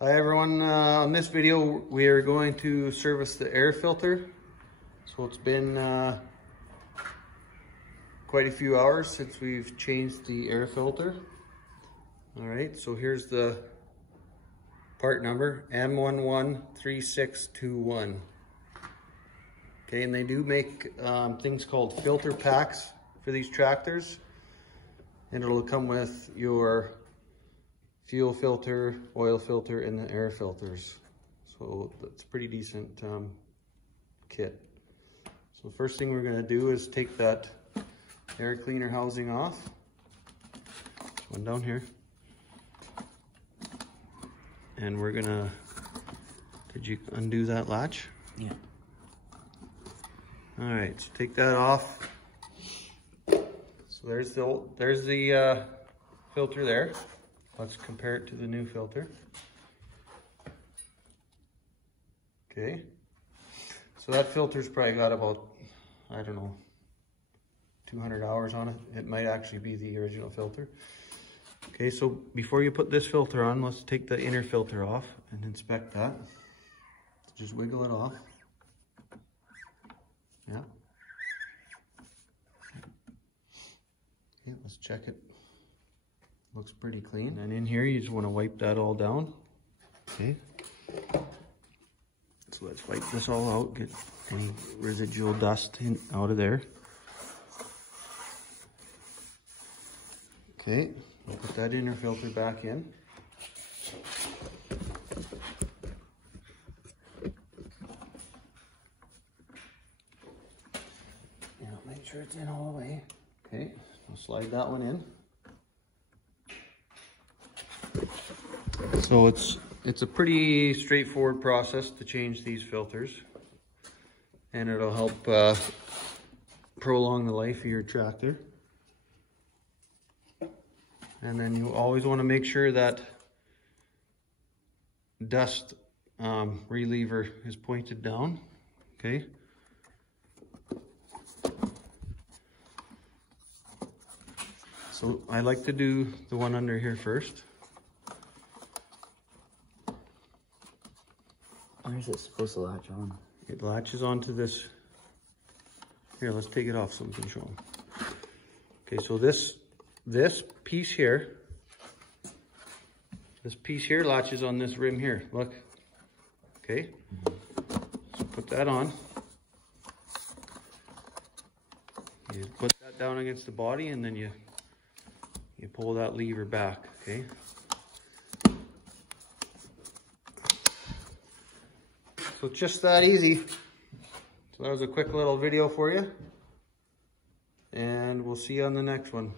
Hi everyone, on this video we are going to service the air filter. So it's been quite a few hours since we've changed the air filter. Alright, so here's the part number, M113621. Okay, and they do make things called filter packs for these tractors. And it'll come with your fuel filter, oil filter, and the air filters. So that's a pretty decent kit. So the first thing we're going to do is take that air cleaner housing off. This one down here. And we're going to, did you undo that latch? Yeah. All right, so take that off. So there's the filter there. Let's compare it to the new filter. Okay, so that filter's probably got about, I don't know, 200 hours on it. It might actually be the original filter. Okay, so before you put this filter on, let's take the inner filter off and inspect that. Just wiggle it off. Yeah. Okay, let's check it. Looks pretty clean. And in here, you just want to wipe that all down. Okay. So let's wipe this all out, get any residual dust out of there. Okay, we'll put that inner filter back in. Yeah, make sure it's in all the way. Okay, we'll slide that one in. So it's a pretty straightforward process to change these filters, and it'll help prolong the life of your tractor. And then you always want to make sure that dust reliever is pointed down. Okay. So I like to do the one under here first. Where is it supposed to latch on? It latches onto this. Here, let's take it off so we can show them. Okay, so this piece here, latches on this rim here. Look. Okay. So put that on. You put that down against the body, and then you pull that lever back. Okay. So just that easy. So that was a quick little video for you, and we'll see you on the next one.